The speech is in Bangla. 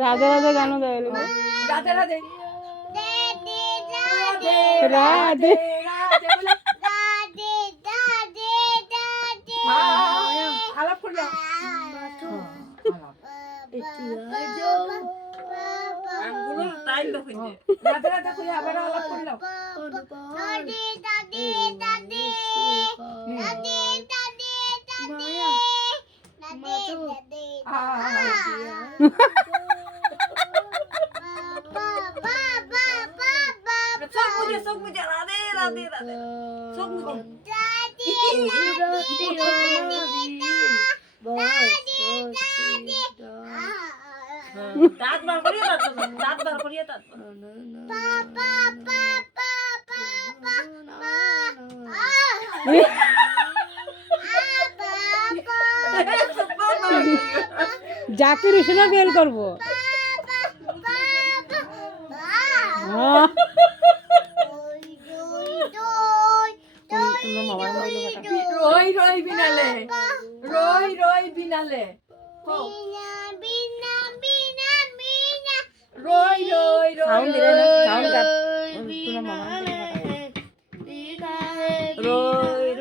রাধে রাধে গানও দেয় রাধে রাধে রাধে আলাপ করলো রাধে রাধে করে আবার আলাপ করলো চোখ মুজে রাধে রাধে রাধে চোখ মুজে দাঁত বার করিয়ে দাঁত বার করিয়ে দাঁত জাকির হোসেনও বেল করবো রই রই বিনালে রই রই বিনালে রই রই রই